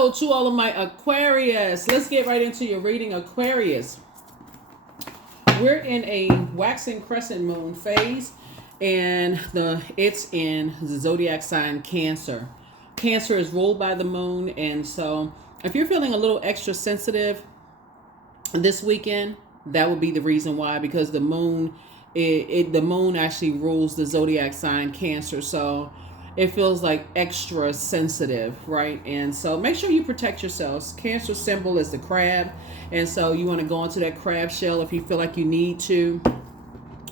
Hello to all of my Aquarius. Let's get right into your reading, Aquarius. We're in a waxing crescent moon phase, and it's in the Zodiac sign Cancer. Cancer is ruled by the moon, and so if you're feeling a little extra sensitive this weekend, that would be the reason why, because the moon, the moon actually rules the Zodiac sign Cancer. So it feels like extra sensitive, right? And so make sure you protect yourselves. Cancer symbol is the crab, and so you want to go into that crab shell if you feel like you need to.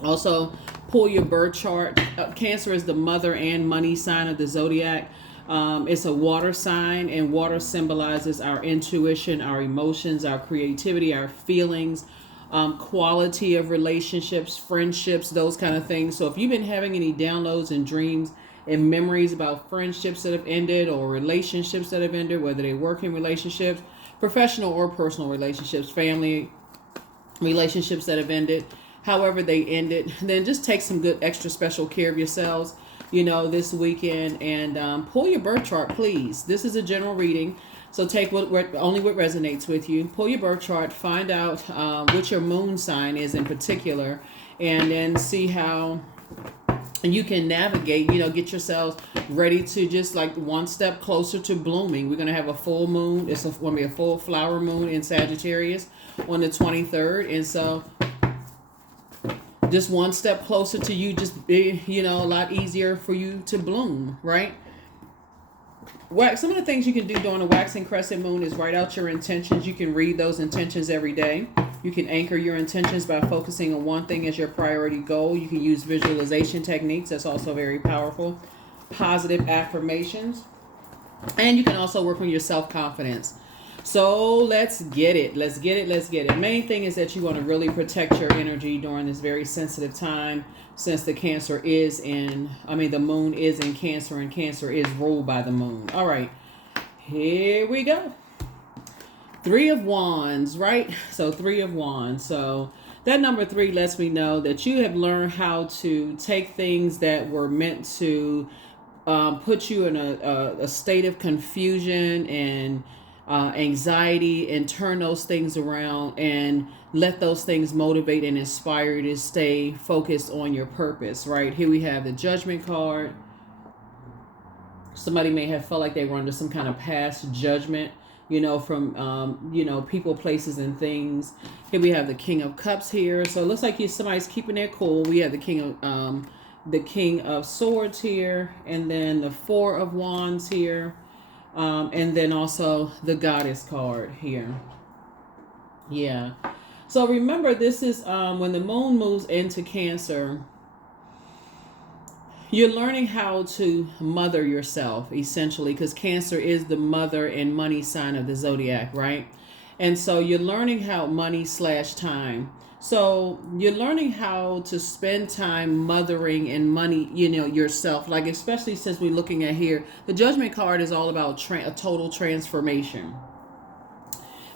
Also, pull your birth chart. Cancer is the mother and money sign of the zodiac. It's a water sign, and water symbolizes our intuition, our emotions, our creativity, our feelings, quality of relationships, friendships, those kind of things. So if you've been having any downloads and dreams and memories about friendships that have ended or relationships that have ended, whether they working relationships, professional or personal relationships, family relationships that have ended, however they ended, then just take some good extra special care of yourselves, this weekend, and pull your birth chart, please. This is a general reading, so take only what resonates with you. Pull your birth chart, find out what your moon sign is in particular, and then see how you can navigate, get yourselves ready to just like one step closer to blooming. We're going to have a full moon. It's going to be a full flower moon in Sagittarius on the 23rd. And so just one step closer to you just be, a lot easier for you to bloom, right? Some of the things you can do during a waxing crescent moon is write out your intentions. You can read those intentions every day. You can anchor your intentions by focusing on one thing as your priority goal. You can use visualization techniques. That's also very powerful. Positive affirmations. And you can also work on your self-confidence. So let's get it. Let's get it. Main thing is that you want to really protect your energy during this very sensitive time, since the the moon is in Cancer, and Cancer is ruled by the moon. All right, here we go. 3 of Wands, right? So 3 of Wands. So that number 3 lets me know that you have learned how to take things that were meant to put you in a state of confusion and anxiety, and turn those things around and let those things motivate and inspire you to stay focused on your purpose, right? Here we have the Judgment card. Somebody may have felt like they were under some kind of past judgment, from, people, places, and things. Here we have the King of Cups here. So it looks like somebody's keeping their cool. We have the King of Swords here, and then the 4 of Wands here. And then also the Goddess card here. Yeah. So remember, this is when the moon moves into Cancer, you're learning how to mother yourself, essentially, because Cancer is the mother and money sign of the zodiac, right? And so you're learning how money/time. So you're learning how to spend time mothering and money, yourself. Like, especially since we're looking at here, the Judgment card is all about a total transformation.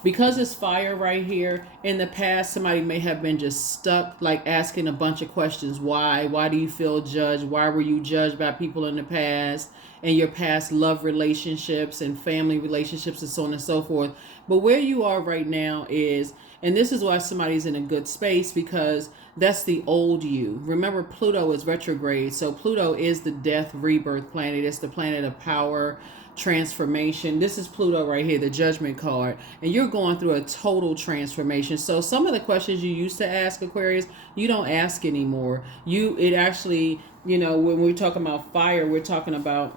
Because it's fire right here, in the past, somebody may have been just stuck, like asking a bunch of questions. Why? Why do you feel judged? Why were you judged by people in the past, and your past love relationships and family relationships and so on and so forth? But where you are right now is, and this is why somebody's in a good space, because that's the old you. Remember, Pluto is retrograde. So Pluto is the death rebirth planet. It's the planet of power, transformation. This is Pluto right here, the Judgment card, and you're going through a total transformation. So some of the questions you used to ask, Aquarius, you don't ask anymore. It actually, when we're talking about fire, we're talking about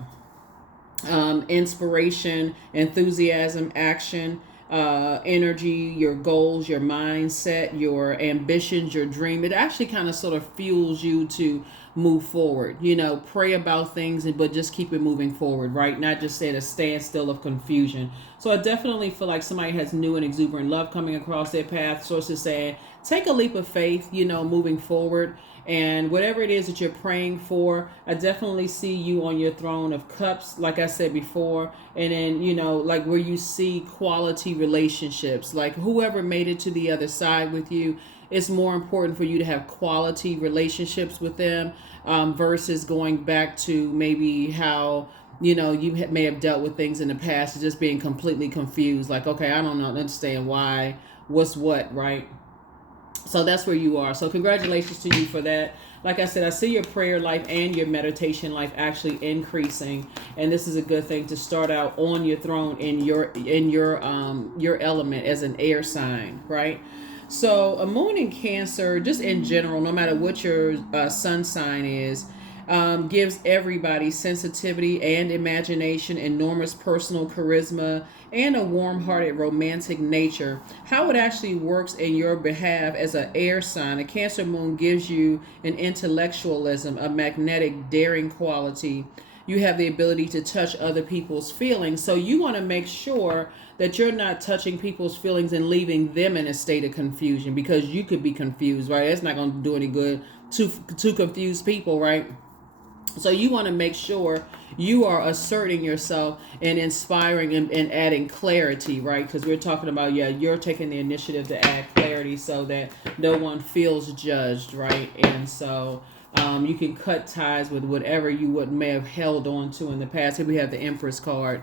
inspiration, enthusiasm, action, energy, your goals, your mindset, your ambitions, your dream. It actually kind of sort of fuels you to move forward, pray about things, but just keep it moving forward, right? Not just at a standstill of confusion. So I definitely feel like somebody has new and exuberant love coming across their path. Sources saying, take a leap of faith, moving forward. And whatever it is that you're praying for, I definitely see you on your throne of cups, like I said before. And then, like where you see quality relationships, like whoever made it to the other side with you, it's more important for you to have quality relationships with them versus going back to maybe how you may have dealt with things in the past, just being completely confused. Like, okay, I don't know, understand why, what's what, right? So that's where you are. So congratulations to you for that. Like I said, I see your prayer life and your meditation life actually increasing, and this is a good thing to start out on your throne in your element as an air sign, right? So a moon in Cancer, just in general, no matter what your sun sign is, gives everybody sensitivity and imagination, enormous personal charisma, and a warm-hearted romantic nature. How it actually works in your behalf as an air sign, a Cancer moon gives you an intellectualism, a magnetic, daring quality. You have the ability to touch other people's feelings. So you want to make sure that you're not touching people's feelings and leaving them in a state of confusion, because you could be confused, right? That's not going to do any good to confuse people, right? So you want to make sure you are asserting yourself and inspiring and adding clarity, right? Because we're talking about, you're taking the initiative to add clarity so that no one feels judged, right? And so you can cut ties with whatever you may have held on to in the past. Here we have the Empress card.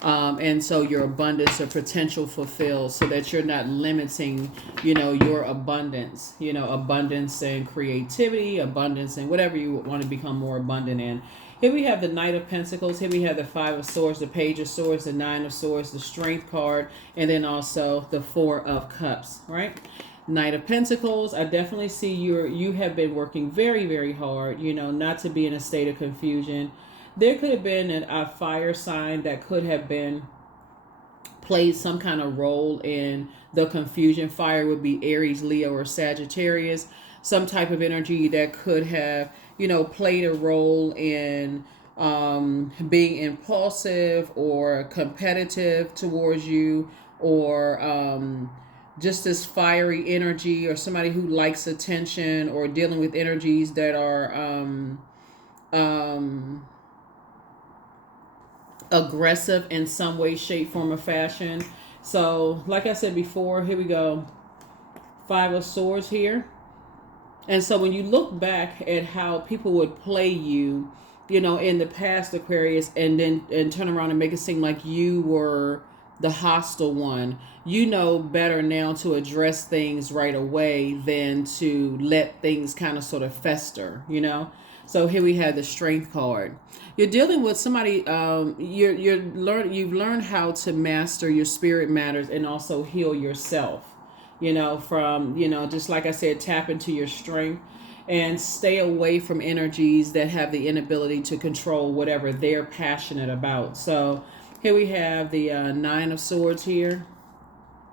And so your abundance of potential fulfilled, so that you're not limiting, your abundance, abundance and creativity, abundance and whatever you want to become more abundant in. Here we have the Knight of Pentacles. Here we have the Five of Swords, the Page of Swords, the Nine of Swords, the Strength card, and then also the Four of Cups, right? Knight of Pentacles, I definitely see you have been working very, very hard, not to be in a state of confusion. There could have been a fire sign that could have been played some kind of role in the confusion. Fire would be Aries, Leo, or Sagittarius. Some type of energy that could have, played a role in being impulsive or competitive towards you, or just this fiery energy, or somebody who likes attention, or dealing with energies that are aggressive in some way, shape, form, or fashion. So like I said before, here we go, Five of Swords here. And so when you look back at how people would play you, in the past, Aquarius, and turn around and make it seem like you were the hostile one, you know better now to address things right away than to let things kind of sort of fester, So here we have the Strength card. You're dealing with somebody. You've learned how to master your spirit matters and also heal yourself. From just like I said, tap into your strength and stay away from energies that have the inability to control whatever they're passionate about. So here we have the Nine of Swords here.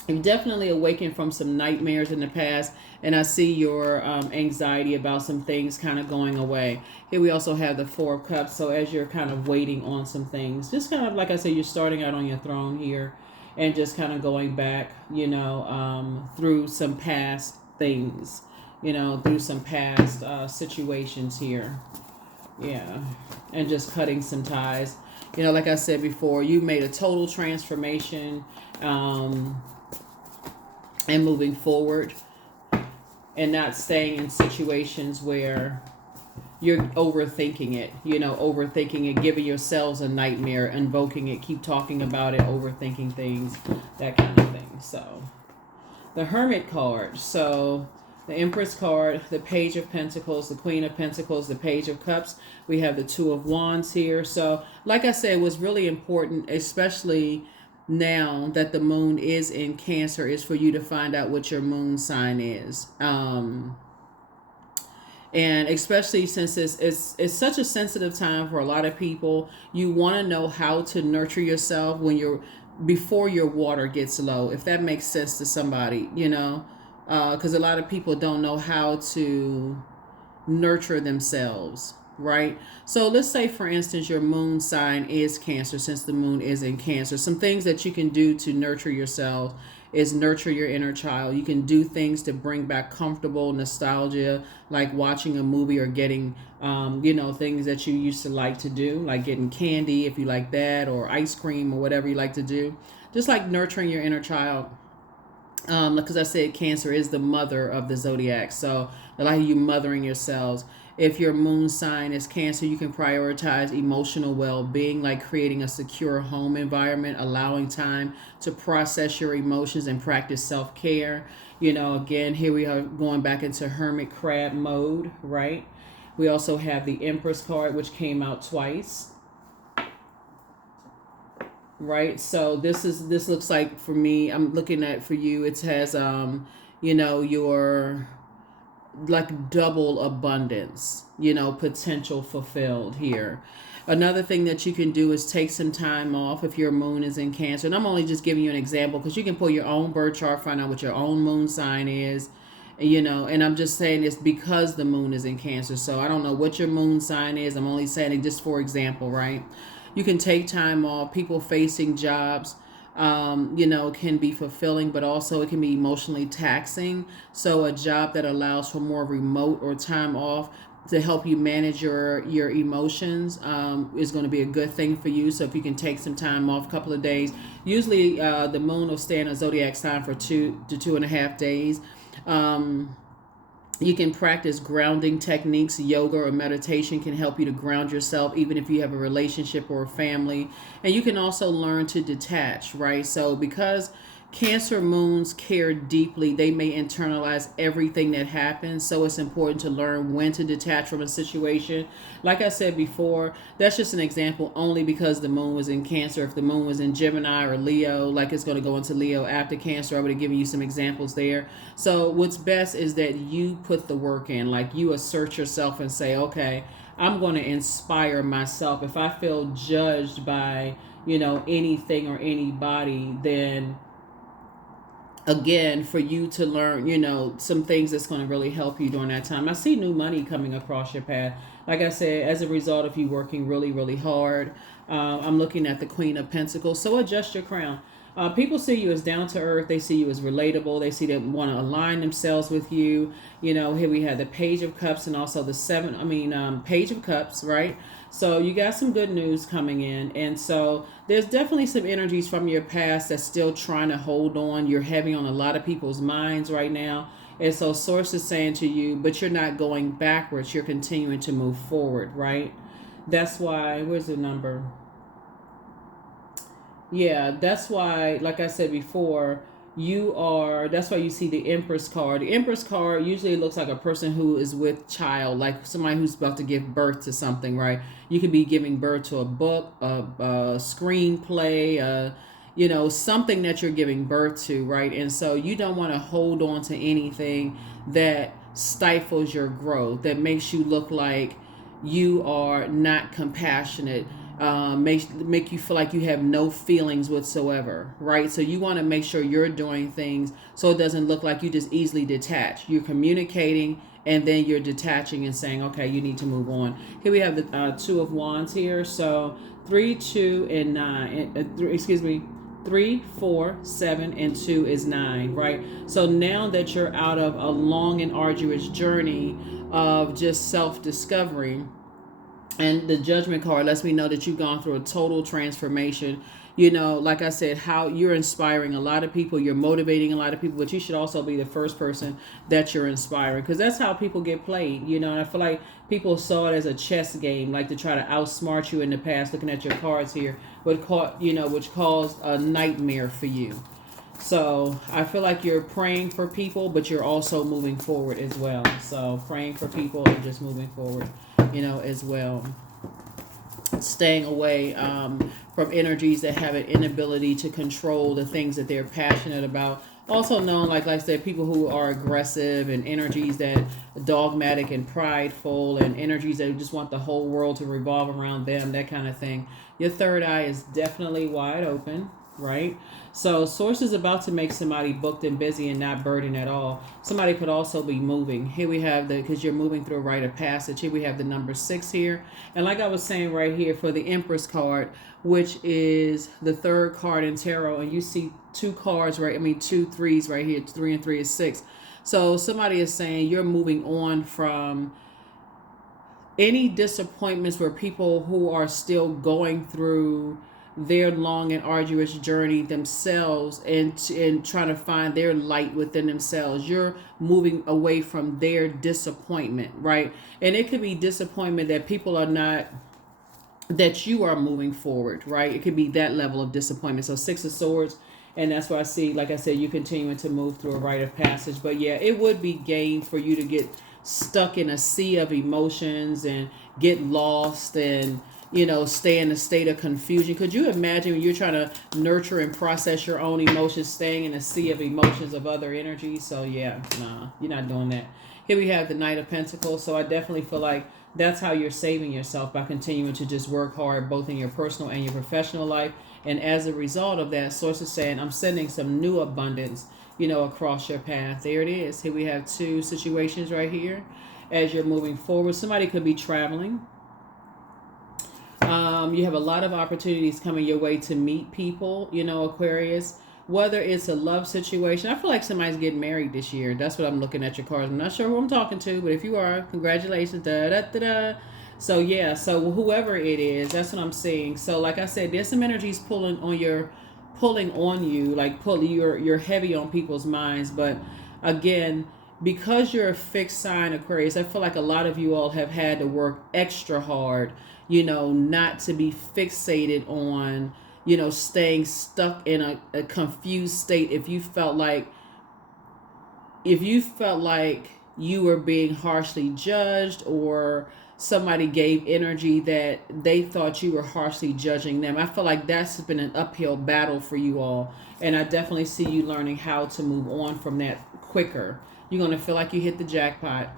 You've definitely awakened from some nightmares in the past, and I see your anxiety about some things kind of going away. Here we also have the Four of Cups. So as you're kind of waiting on some things, just kind of like I said, you're starting out on your throne here, and just kind of going back, through some past things, through some past situations here. Yeah, and just cutting some ties. Like I said before, you made a total transformation. And moving forward, and not staying in situations where you're overthinking it, overthinking it, giving yourselves a nightmare, invoking it, keep talking about it, overthinking things, that kind of thing. So the Hermit card. So the Empress card, the Page of Pentacles, the Queen of Pentacles, the Page of Cups. We have the Two of Wands here. So like I said, what's really important, especially now that the moon is in Cancer, is for you to find out what your moon sign is. And especially since it's such a sensitive time for a lot of people, you want to know how to nurture yourself before your water gets low, if that makes sense to somebody, because a lot of people don't know how to nurture themselves. Right? So let's say, for instance, your moon sign is Cancer. Since the moon is in Cancer, some things that you can do to nurture yourself is nurture your inner child. You can do things to bring back comfortable nostalgia, like watching a movie or getting, things that you used to like to do, like getting candy if you like that, or ice cream, or whatever you like to do. Just like nurturing your inner child. Because I said Cancer is the mother of the zodiac. So a lot of you mothering yourselves. If your moon sign is Cancer, you can prioritize emotional well-being, like creating a secure home environment, allowing time to process your emotions and practice self-care. Again, here we are going back into hermit crab mode, right? We also have the Empress card, which came out twice, right? So this looks like, for me, I'm looking at, for you, it has your like double abundance, potential fulfilled here. Another thing that you can do is take some time off if your moon is in Cancer. And I'm only just giving you an example because you can pull your own birth chart, find out what your own moon sign is, and I'm just saying this because the moon is in Cancer. So I don't know what your moon sign is. I'm only saying it just for example, right? You can take time off. People facing jobs, can be fulfilling, but also it can be emotionally taxing. So a job that allows for more remote or time off to help you manage your emotions is going to be a good thing for you. So if you can take some time off, a couple of days, usually the moon will stay in a zodiac sign for 2 to 2.5 days. You can practice grounding techniques. Yoga or meditation can help you to ground yourself, even if you have a relationship or a family. And you can also learn to detach, right? So because Cancer moons care deeply, they may internalize everything that happens. So it's important to learn when to detach from a situation. Like I said before, that's just an example only because the moon was in Cancer. If the moon was in Gemini or Leo, like it's going to go into Leo after Cancer, I would have given you some examples there. So what's best is that you put the work in, like you assert yourself and say, okay, I'm going to inspire myself. If I feel judged by, anything or anybody, then again, for you to learn, some things that's going to really help you during that time. I see new money coming across your path. Like I said, as a result of you working really, really hard. I'm looking at the Queen of Pentacles. So adjust your crown. People see you as down to earth. They see you as relatable. They see they want to align themselves with you. Here we have the Page of Cups and also the Page of Cups, right? So you got some good news coming in. And so there's definitely some energies from your past that's still trying to hold on. You're heavy on a lot of people's minds right now. And so Source is saying to you, but you're not going backwards. You're continuing to move forward, right? That's why, where's the number? Yeah, that's why, like I said before, that's why you see the Empress card. The Empress card usually looks like a person who is with child, like somebody who's about to give birth to something, right? You could be giving birth to a book, a screenplay, something that you're giving birth to, right? And so you don't want to hold on to anything that stifles your growth, that makes you look like you are not compassionate, make you feel like you have no feelings whatsoever, right? So you want to make sure you're doing things so it doesn't look like you just easily detach. You're communicating and then you're detaching and saying, okay, you need to move on. Here we have the Two of Wands here. So 3, 2, and 9. 3, 4, 7, and 2 is 9, right? So now that you're out of a long and arduous journey of just self-discovery, and the Judgment card lets me know that you've gone through a total transformation. Like I said, how you're inspiring a lot of people, you're motivating a lot of people, but you should also be the first person that you're inspiring, because that's how people get played, and I feel like people saw it as a chess game, like to try to outsmart you in the past, looking at your cards here, which caused a nightmare for you. So I feel like you're praying for people, but you're also moving forward as well. So praying for people and just moving forward, as well. Staying away from energies that have an inability to control the things that they're passionate about. Also known, like I said, people who are aggressive, and energies that are dogmatic and prideful, and energies that just want the whole world to revolve around them, that kind of thing. Your third eye is definitely wide open, right? So Source is about to make somebody booked and busy and not burdened at all. Somebody could also be moving. Here we have because you're moving through a rite of passage. Here we have the number 6 here. And like I was saying right here for the Empress card, which is the third card in tarot, and you see 2 cards, right? 2 3s right here. 3 and 3 is 6. So somebody is saying you're moving on from any disappointments where people who are still going through their long and arduous journey themselves, and trying to find their light within themselves. You're moving away from their disappointment, right? And it could be disappointment that people are not, that you are moving forward, right? It could be that level of disappointment. So Six of Swords, and that's why I see, like I said, you continuing to move through a rite of passage. But yeah, it would be gain for you to get stuck in a sea of emotions and get lost and, stay in a state of confusion. Could you imagine when you're trying to nurture and process your own emotions, staying in a sea of emotions of other energies? So yeah, nah, you're not doing that. Here we have the Knight of Pentacles. So I definitely feel like that's how you're saving yourself, by continuing to just work hard, both in your personal and your professional life. And as a result of that, Source is saying, I'm sending some new abundance, across your path. There it is. Here we have two situations right here as you're moving forward. Somebody could be traveling. You have a lot of opportunities coming your way to meet people, Aquarius. Whether it's a love situation, I feel like somebody's getting married this year. That's what I'm looking at your cards. I'm not sure who I'm talking to, but if you are, congratulations. Da, da, da, da. So yeah, so whoever it is, that's what I'm seeing. So like I said, there's some energies pulling on you, like you're heavy on people's minds. But again, because you're a fixed sign, Aquarius, I feel like a lot of you all have had to work extra hard, not to be fixated on, staying stuck in a confused state. If you felt like you were being harshly judged, or somebody gave energy that they thought you were harshly judging them, I feel like that's been an uphill battle for you all. And I definitely see you learning how to move on from that quicker. You're going to feel like you hit the jackpot.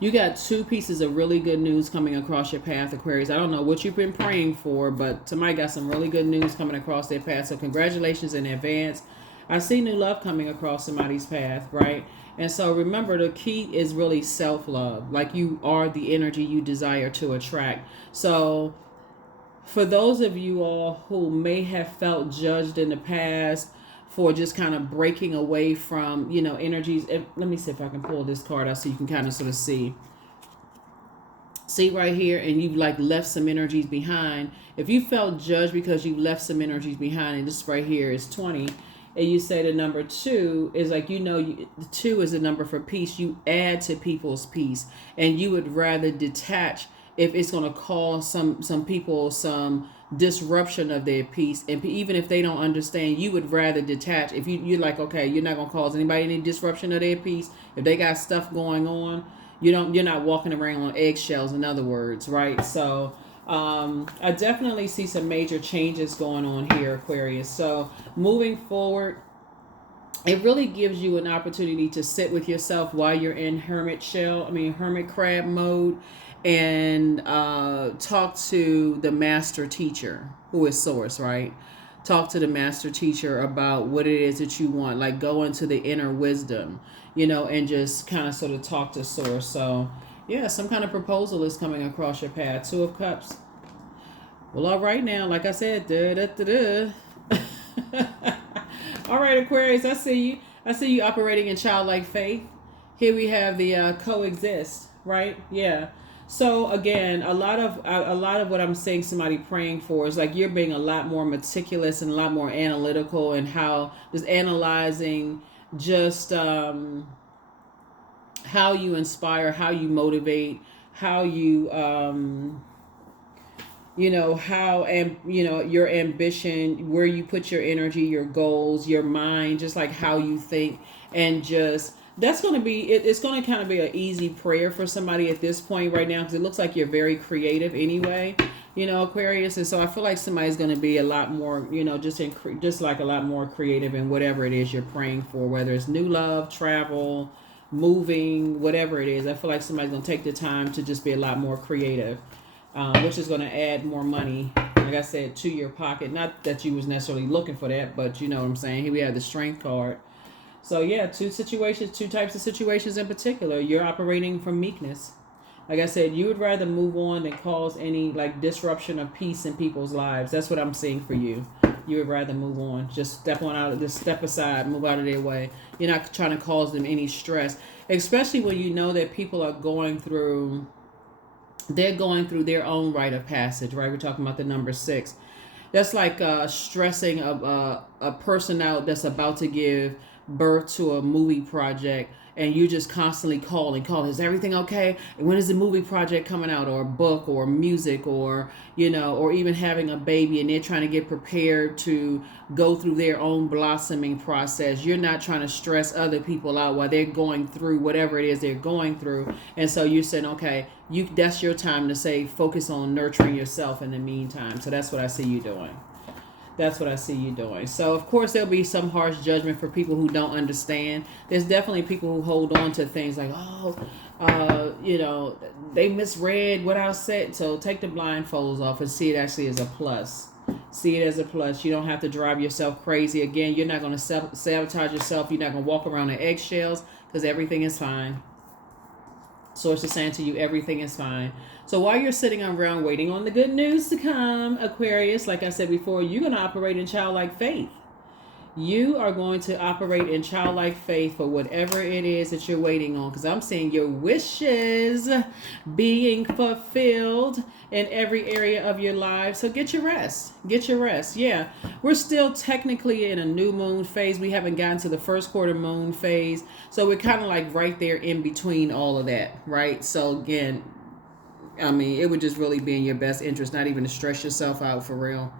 You got two pieces of really good news coming across your path, Aquarius. I don't know what you've been praying for, but somebody got some really good news coming across their path. So congratulations in advance. I see new love coming across somebody's path, right? And so remember, the key is really self-love. Like, you are the energy you desire to attract. So for those of you all who may have felt judged in the past for just kind of breaking away from, energies. Let me see if I can pull this card out so you can kind of sort of see. See right here, and you've like left some energies behind. If you felt judged because you left some energies behind, and this right here is 20, and you say the number 2 is like, 2 is a number for peace. You add to people's peace, and you would rather detach if it's going to cause some people some disruption of their peace. And even if they don't understand, you would rather detach. If you're like, okay, you're not going to cause anybody any disruption of their peace. If they got stuff going on, you're not walking around on eggshells, in other words, right? So I definitely see some major changes going on here, Aquarius. So moving forward, it really gives you an opportunity to sit with yourself while you're in hermit crab mode, and talk to the master teacher, who is Source, right? Talk to the master teacher about what it is that you want. Like, go into the inner wisdom, and just kind of sort of talk to Source. So yeah, some kind of proposal is coming across your path. 2 of Cups. Well, all right now, like I said, all right, Aquarius, I see you operating in childlike faith. Here we have the coexist, right? Yeah. So again, a lot of what I'm seeing somebody praying for is like, you're being a lot more meticulous and a lot more analytical, and how just analyzing just how you inspire, how you motivate, how you your ambition, where you put your energy, your goals, your mind, just like how you think. And just, that's going to be, it's going to kind of be an easy prayer for somebody at this point right now, because it looks like you're very creative anyway, Aquarius. And so I feel like somebody's going to be a lot more, just like a lot more creative in whatever it is you're praying for, whether it's new love, travel, moving, whatever it is. I feel like somebody's going to take the time to just be a lot more creative, which is going to add more money, like I said, to your pocket. Not that you was necessarily looking for that, but you know what I'm saying. Here we have the Strength card. So yeah, two types of situations in particular. You're operating from meekness. Like I said, you would rather move on than cause any like disruption of peace in people's lives. That's what I'm seeing for you. You would rather move on. Just step aside, move out of their way. You're not trying to cause them any stress, especially when you know that people are going through their own rite of passage, right? We're talking about the number 6. That's like stressing a person out that's about to give birth to a movie project, and you just constantly calling, is everything okay, and when is the movie project coming out, or a book or music, or or even having a baby, and they're trying to get prepared to go through their own blossoming process. You're not trying to stress other people out while they're going through whatever it is they're going through. And so you're saying, okay, that's your time to say, focus on nurturing yourself in the meantime. So that's what I see you doing. That's what I see you doing. So, of course, there'll be some harsh judgment for people who don't understand. There's definitely people who hold on to things like, they misread what I said. So take the blindfolds off and see it actually as a plus. See it as a plus. You don't have to drive yourself crazy. Again, you're not going to sabotage yourself. You're not going to walk around in eggshells, because everything is fine. Source is saying to you, everything is fine. So while you're sitting around waiting on the good news to come, Aquarius, like I said before, you're going to operate in childlike faith. You are going to operate in childlike faith for whatever it is that you're waiting on, because I'm seeing your wishes being fulfilled in every area of your life. So get your rest. Get your rest. Yeah, we're still technically in a new moon phase. We haven't gotten to the first quarter moon phase. So we're kind of like right there in between all of that, right? So again, I mean, it would just really be in your best interest not even to stress yourself out, for real.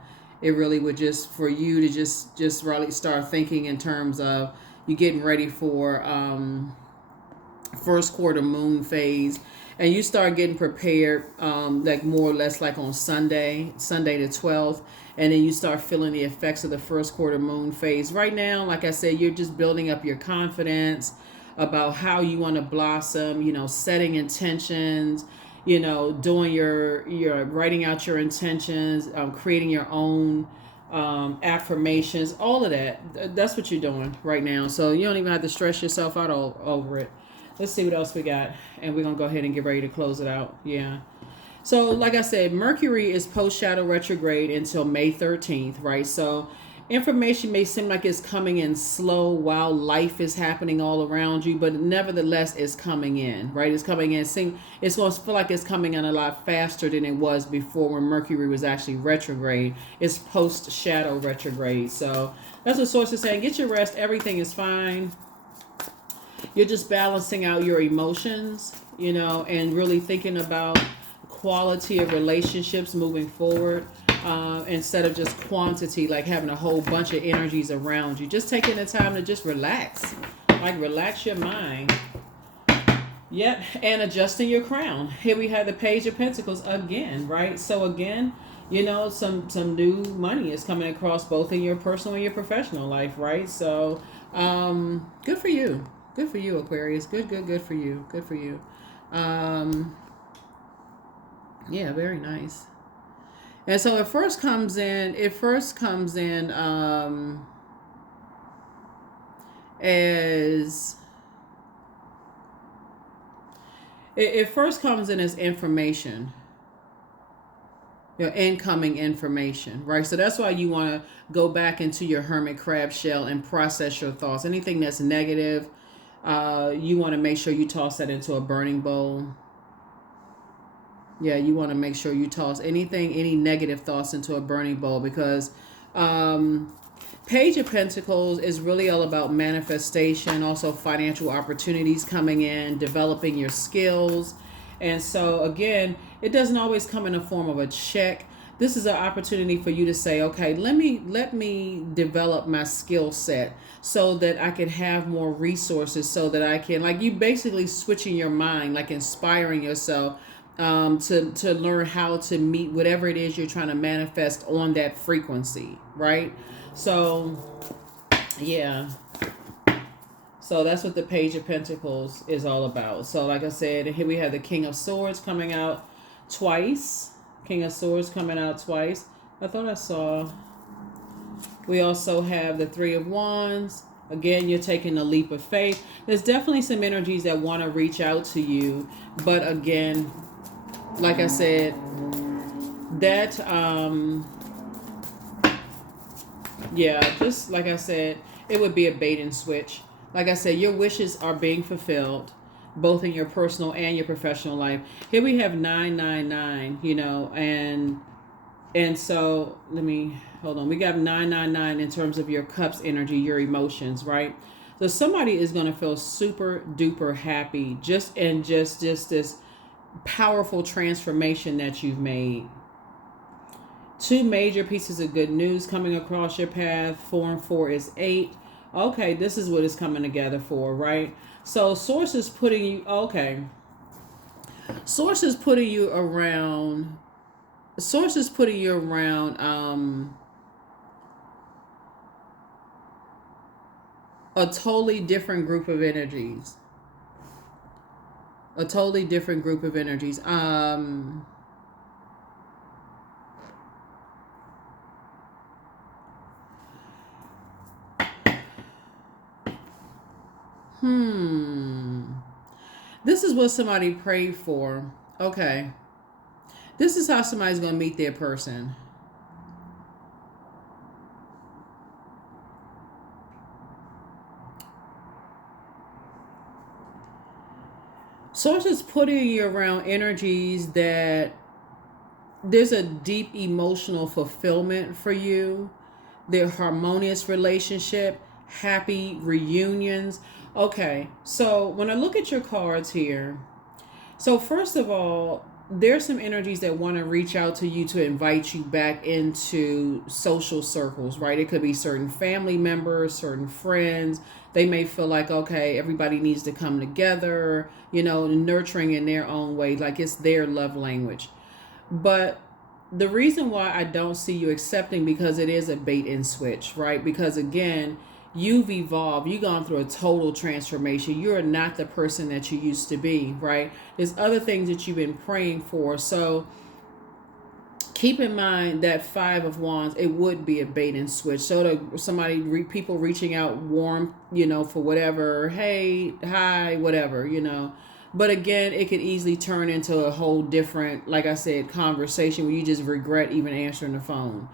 It really would just for you to just really start thinking in terms of you getting ready for first quarter moon phase, and you start getting prepared like more or less like on Sunday the 12th, and then you start feeling the effects of the first quarter moon phase. Right now, like I said, you're just building up your confidence about how you want to blossom, setting intentions, doing your writing out your intentions, creating your own affirmations, all of that. That's what you're doing right now. So you don't even have to stress yourself out over it. Let's see what else we got. And we're going to go ahead and get ready to close it out. Yeah. So like I said, Mercury is post-shadow retrograde until May 13th, right? So information may seem like it's coming in slow while life is happening all around you, but nevertheless it's coming in, right? It's coming in. It's going to feel like it's coming in a lot faster than it was before when Mercury was actually retrograde. It's post-shadow retrograde. So that's what source is saying. Get your rest. Everything is fine. You're just balancing out your emotions, and really thinking about quality of relationships moving forward. Instead of just quantity, like having a whole bunch of energies around you. Just taking the time to just relax. Like relax your mind. Yep, and adjusting your crown. Here we have the Page of Pentacles again, right? So again, some new money is coming across both in your personal and your professional life, right? So good for you. Good for you, Aquarius. Good for you. Good for you. Yeah, very nice. And so it first comes in as it first comes in as information. Incoming information, right? So that's why you want to go back into your hermit crab shell and process your thoughts. Anything that's negative, you want to make sure you toss that into a burning bowl. Yeah, you want to make sure you toss any negative thoughts into a burning bowl, because Page of Pentacles is really all about manifestation, also financial opportunities coming in, developing your skills. And so again, it doesn't always come in the form of a check. This is an opportunity for you to say, okay, let me develop my skill set so that I can have more resources, so that I can, like, you basically switching your mind, like inspiring yourself to learn how to meet whatever it is you're trying to manifest on that frequency, right? So, yeah. So that's what the Page of Pentacles is all about. So like I said, here we have the King of Swords coming out twice. King of Swords coming out twice. I thought I saw. We also have the Three of Wands. Again, you're taking a leap of faith. There's definitely some energies that want to reach out to you. But again, like I said, that, yeah, just like I said, it would be a bait and switch. Like I said, your wishes are being fulfilled, both in your personal and your professional life. Here we have 999, and And so let me hold on. We got 999 in terms of your cups energy, your emotions, right? So somebody is going to feel super duper happy just this powerful transformation that you've made. Two major pieces of good news coming across your path. 4 and 4 is 8. Okay, this is what it's coming together for, right? So source is putting you source is putting you around source is putting you around a totally different group of energies. A totally different group of energies. This is what somebody prayed for. Okay. This is how somebody's going to meet their person. Source is putting you around energies that there's a deep emotional fulfillment for you. Their harmonious relationship, happy reunions. Okay, so when I look at your cards here, so first of all, there's some energies that want to reach out to you to invite you back into social circles, right? It could be certain family members, certain friends. They may feel like, okay, everybody needs to come together, nurturing in their own way, like it's their love language. But the reason why I don't see you accepting, because it is a bait and switch, right? Because again, you've evolved. You've gone through a total transformation. You're not the person that you used to be, right? There's other things that you've been praying for. So keep in mind that 5 of Wands, it would be a bait and switch. So to people reaching out warm, for whatever, hey, hi, whatever, But again, it could easily turn into a whole different, like I said, conversation where you just regret even answering the phone.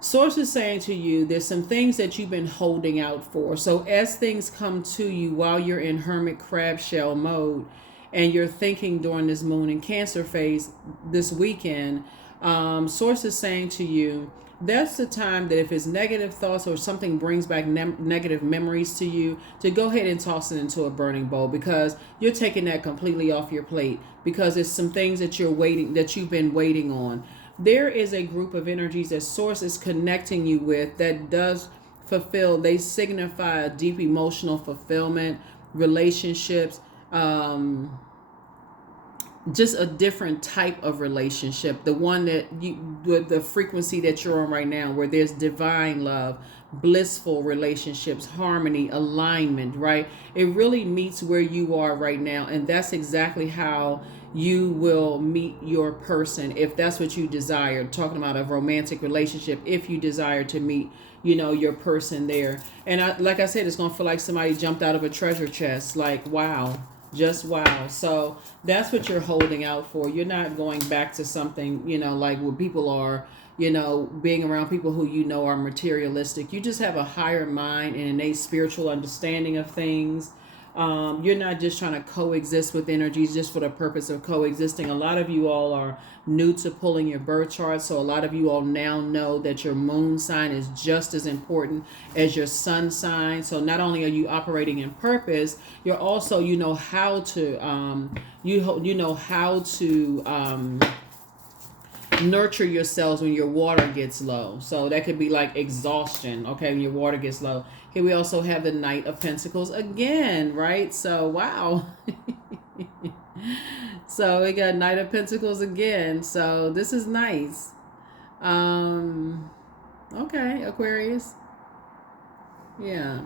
Source is saying to you, there's some things that you've been holding out for. So as things come to you while you're in hermit crab shell mode and you're thinking during this moon and Cancer phase this weekend, Source is saying to you, that's the time that if it's negative thoughts or something brings back negative memories to you, to go ahead and toss it into a burning bowl, because you're taking that completely off your plate, because it's some things that you've been waiting on. There is a group of energies that Source is connecting you with that does fulfill. They signify a deep emotional fulfillment, relationships, just a different type of relationship. The one that the frequency that you're on right now, where there's divine love, blissful relationships, harmony, alignment, right? It really meets where you are right now. And that's exactly how you will meet your person, if that's what you desire. Talking about a romantic relationship, if you desire to meet, your person there. And like I said, it's going to feel like somebody jumped out of a treasure chest. Like, wow. Just wow. So that's what you're holding out for. You're not going back to something, like where people are, being around people who are materialistic. You just have a higher mind and innate spiritual understanding of things. You're not just trying to coexist with energies just for the purpose of coexisting. A lot of you all are new to pulling your birth chart, so a lot of you all now know that your moon sign is just as important as your sun sign. So not only are you operating in purpose, you're also how to nurture yourselves when your water gets low. So that could be like exhaustion, okay, when your water gets low. Here we also have the Knight of Pentacles again, right? So wow. So we got Knight of Pentacles again. So this is nice. Okay, Aquarius. Yeah.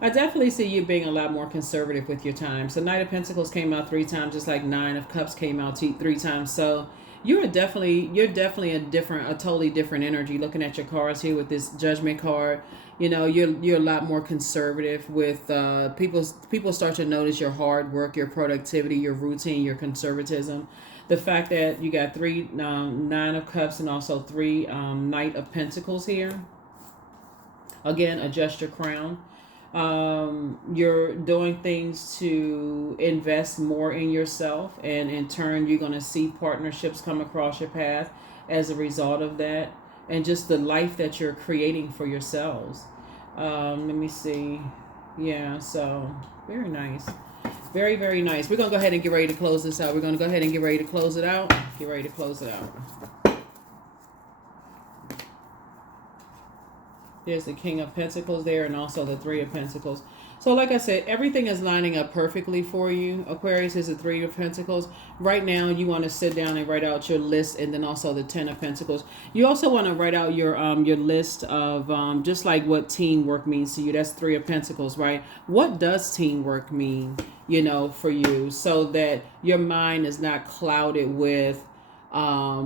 I definitely see you being a lot more conservative with your time. So Knight of Pentacles came out 3 times, just like Nine of Cups came out 3 times. So you're definitely a totally different energy. Looking at your cards here with this Judgment card, you're a lot more conservative with people start to notice your hard work, your productivity, your routine, your conservatism. The fact that you got 3 Nine of Cups and also 3 Knight of Pentacles here. Again, adjust your crown. You're doing things to invest more in yourself, and in turn, you're going to see partnerships come across your path as a result of that, and just the life that you're creating for yourselves. Let me see. Yeah, so very nice. Very, very nice. We're going to go ahead and get ready to close this out. We're going to go ahead and get ready to close it out. Get ready to close it out. There's the King of Pentacles there, and also the Three of Pentacles. So like I said, everything is lining up perfectly for you. Aquarius is the Three of Pentacles. Right now, you want to sit down and write out your list, and then also the Ten of Pentacles. You also want to write out your list of just like what teamwork means to you. That's Three of Pentacles, right? What does teamwork mean, you know, for you, so that your mind is not clouded with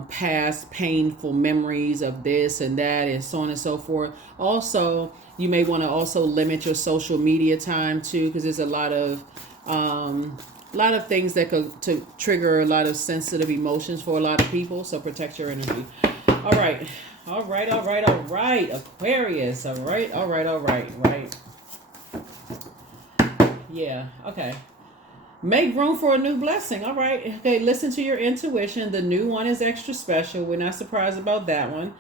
past painful memories of this and that and so on and so forth. Also, you may want to also limit your social media time too, because there's a lot of things that could to trigger a lot of sensitive emotions for a lot of people. So protect your energy. All right, Aquarius. All right. Yeah. Okay. Make room for a new blessing. All right. Okay. Listen to your intuition. The new one is extra special. We're not surprised about that one.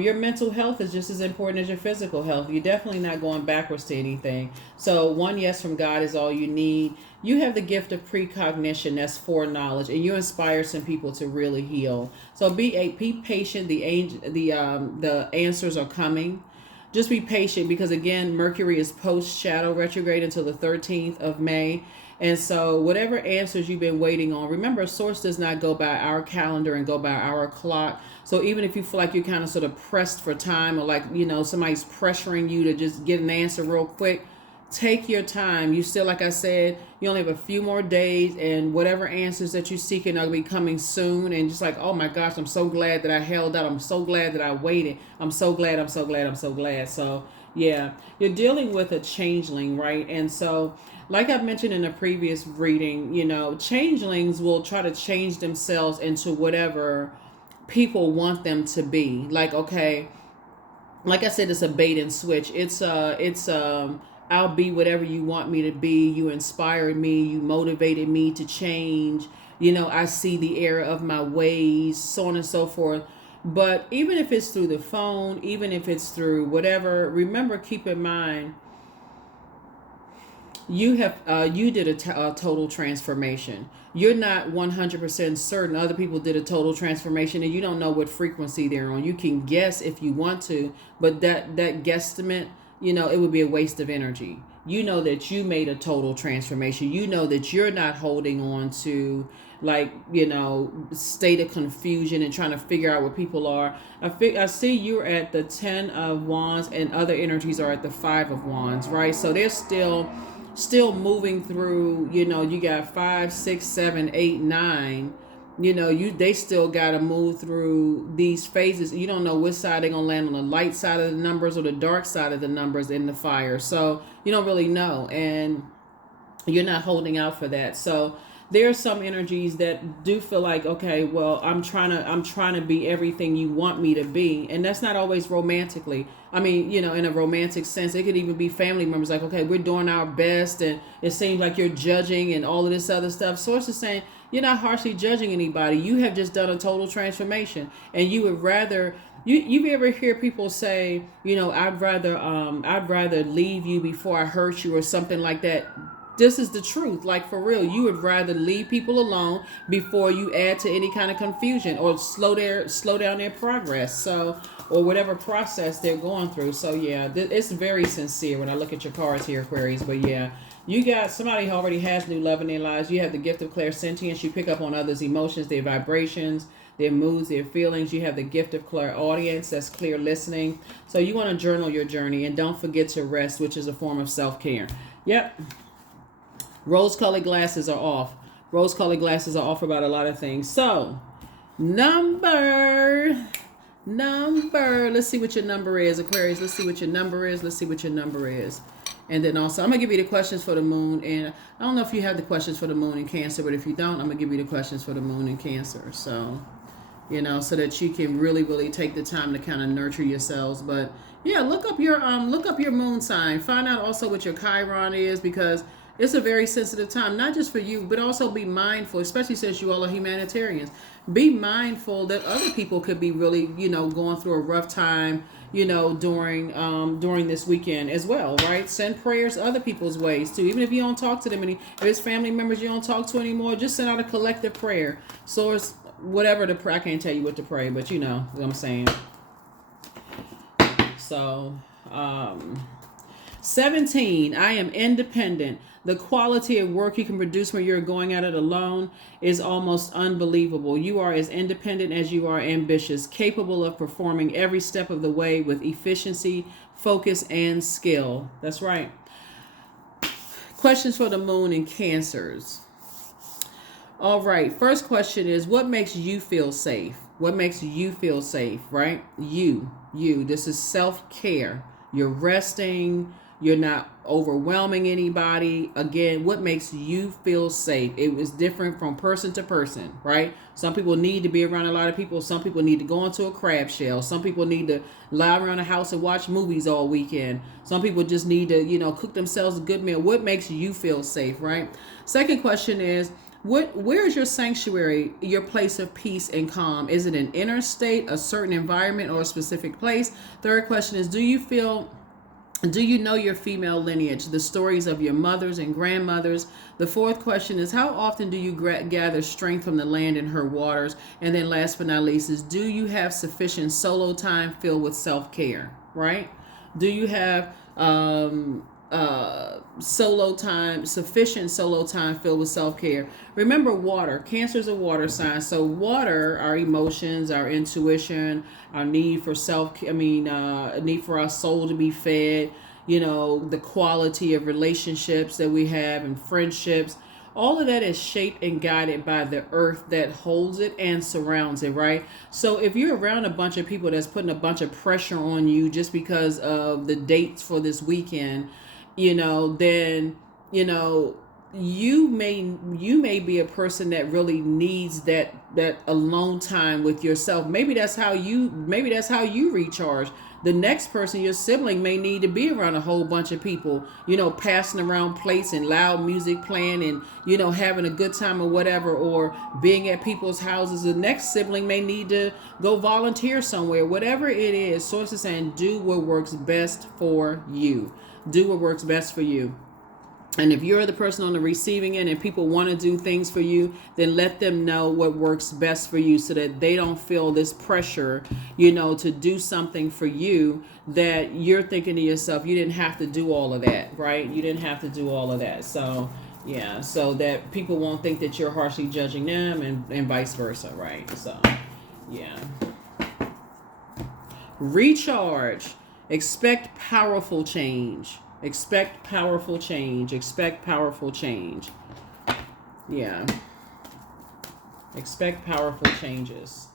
Your mental health is just as important as your physical health. You're definitely not going backwards to anything. So one yes from God is all you need. You have the gift of precognition. That's foreknowledge, and you inspire some people to really heal. So be patient. The answers are coming. Just be patient, because again, Mercury is post shadow retrograde until the 13th of May. And so whatever answers you've been waiting on, remember, source does not go by our calendar and go by our clock. So even if you feel like you're kind of sort of pressed for time, or like, you know, somebody's pressuring you to just get an answer real quick, take your time. You still, like I said, you only have a few more days, and whatever answers that you're seeking are be coming soon. And just like, oh my gosh, I'm so glad that I held out. I'm so glad that I waited. I'm so glad. So yeah, you're dealing with a changeling, right? And so, like I've mentioned in a previous reading, you know, changelings will try to change themselves into whatever people want them to be. Like, okay, like I said, it's a bait and switch. I'll be whatever you want me to be. You inspired me. You motivated me to change. You know, I see the error of my ways, so on and so forth. But even if it's through the phone, even if it's through whatever, remember, keep in mind, you did a total transformation. You're not 100% certain other people did a total transformation, and you don't know what frequency they're on. You can guess if you want to, but that guesstimate, you know, it would be a waste of energy. You know that you made a total transformation. You know that you're not holding on to, like, you know, state of confusion and trying to figure out what people are. I see you're at the 10 of Wands, and other energies are at the 5 of Wands, right? So they're still moving through, you know, you got 5, 6, 7, 8, 9. You know, they still got to move through these phases. You don't know which side they're going to land on, the light side of the numbers or the dark side of the numbers in the fire. So you don't really know, and you're not holding out for that. So there are some energies that do feel like, okay, well, I'm trying to be everything you want me to be. And that's not always romantically. I mean, you know, in a romantic sense, it could even be family members like, okay, we're doing our best, and it seems like you're judging and all of this other stuff. Source is saying you're not harshly judging anybody. You have just done a total transformation, and you would rather, you ever hear people say, you know, I'd rather leave you before I hurt you, or something like that. This is the truth. Like, for real, you would rather leave people alone before you add to any kind of confusion or slow down their progress. So, or whatever process they're going through. So yeah, it's very sincere when I look at your cards here, Aquarius. But yeah, you got somebody who already has new love in their lives. You have the gift of clairsentience. You pick up on others' emotions, their vibrations, their moods, their feelings. You have the gift of clairaudience. That's clear listening. So you want to journal your journey, and don't forget to rest, which is a form of self-care. Yep. Rose-colored glasses are off. Rose-colored glasses are off about a lot of things. So, number. Let's see what your number is, Aquarius. Let's see what your number is. And then also, I'm going to give you the questions for the moon. And I don't know if you have the questions for the moon in Cancer, but if you don't, I'm going to give you the questions for the moon in Cancer. So, so that you can really, really take the time to kind of nurture yourselves. But yeah, look up your moon sign. Find out also what your Chiron is, because it's a very sensitive time, not just for you, but also be mindful, especially since you all are humanitarians. Be mindful that other people could be really, going through a rough time, during this weekend as well, right? Send prayers other people's ways too. Even if you don't talk to them if it's family members you don't talk to anymore, just send out a collective prayer. Source, whatever to pray. I can't tell you what to pray, but you know what I'm saying. So, 17, I am independent. The quality of work you can produce when you're going at it alone is almost unbelievable. You are as independent as you are ambitious, capable of performing every step of the way with efficiency, focus, and skill. That's right. Questions for the moon and Cancers. All right. First question is, what makes you feel safe? What makes you feel safe, right? You. This is self-care. You're resting. You're not overwhelming anybody. Again, what makes you feel safe? It was different from person to person, right? Some people need to be around a lot of people. Some people need to go into a crab shell. Some people need to lie around the house and watch movies all weekend. Some people just need to, cook themselves a good meal. What makes you feel safe, right? Second question is, where is your sanctuary, your place of peace and calm? Is it an inner state, a certain environment, or a specific place? Third question is, do you know your female lineage, the stories of your mothers and grandmothers? The fourth question is, how often do you gather strength from the land and her waters? And then last but not least is, do you have sufficient solo time filled with self-care, right? Do you have sufficient solo time filled with self-care? Remember, water. Cancer is a water sign. So water, our emotions, our intuition, our need for need for our soul to be fed, the quality of relationships that we have and friendships. All of that is shaped and guided by the earth that holds it and surrounds it, right? So if you're around a bunch of people that's putting a bunch of pressure on you just because of the dates for this weekend, then, you may be a person that really needs that alone time with yourself. Maybe that's how you recharge. The next person, your sibling, may need to be around a whole bunch of people, passing around plates and loud music playing and, having a good time or whatever, or being at people's houses. The next sibling may need to go volunteer somewhere. Whatever it is, Source is saying, do what works best for you. Do what works best for you. And if you're the person on the receiving end and people want to do things for you, then let them know what works best for you so that they don't feel this pressure, to do something for you that you're thinking to yourself, you didn't have to do all of that, right? You didn't have to do all of that. So, yeah, so that people won't think that you're harshly judging them and vice versa, right? So, yeah. Recharge. Expect powerful change. Expect powerful change. Expect powerful change. Yeah. Expect powerful changes.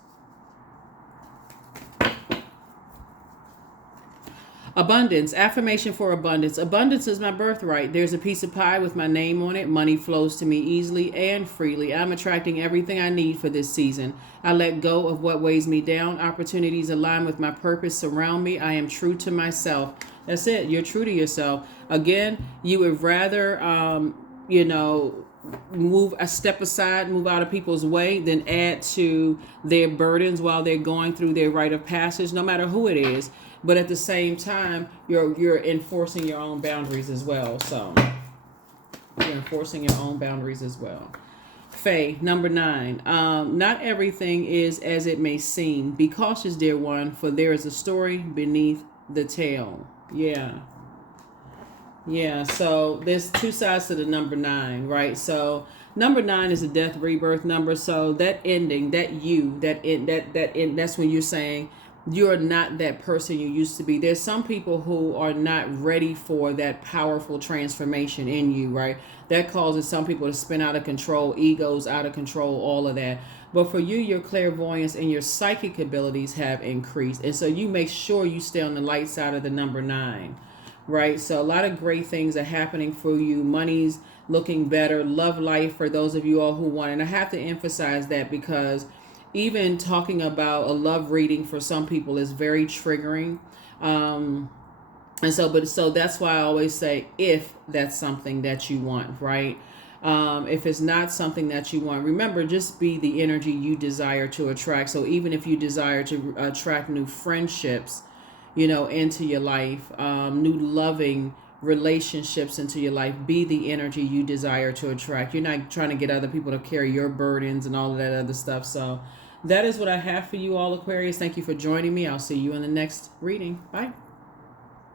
Abundance. Affirmation for abundance. Abundance is my birthright. There's a piece of pie with my name on it. Money flows to me easily and freely. I'm attracting everything I need for this season. I let go of what weighs me down. Opportunities align with my purpose surround me. I am true to myself. That's it. You're true to yourself. Again, you would rather, move a step aside, move out of people's way than add to their burdens while they're going through their rite of passage, no matter who it is. But at the same time, you're enforcing your own boundaries as well. So you're enforcing your own boundaries as well. Faye, number 9. Not everything is as it may seem. Be cautious, dear one, for there is a story beneath the tale. Yeah. So there's two sides to the number 9, right? So number 9 is a death rebirth number. So that ending, that's when you're saying you're not that person you used to be. There's some people who are not ready for that powerful transformation in you, right? That causes some people to spin out of control, egos out of control, all of that. But for you, your clairvoyance and your psychic abilities have increased. And so you make sure you stay on the light side of the number 9, right? So a lot of great things are happening for you. Money's looking better. Love life for those of you all who want. And I have to emphasize that because even talking about a love reading for some people is very triggering. And so that's why I always say, if that's something that you want, right? If it's not something that you want, remember, just be the energy you desire to attract. So even if you desire to attract new friendships, into your life, new loving relationships into your life, be the energy you desire to attract. You're not trying to get other people to carry your burdens and all of that other stuff. So that is what I have for you all, Aquarius. Thank you for joining me. I'll see you in the next reading. Bye.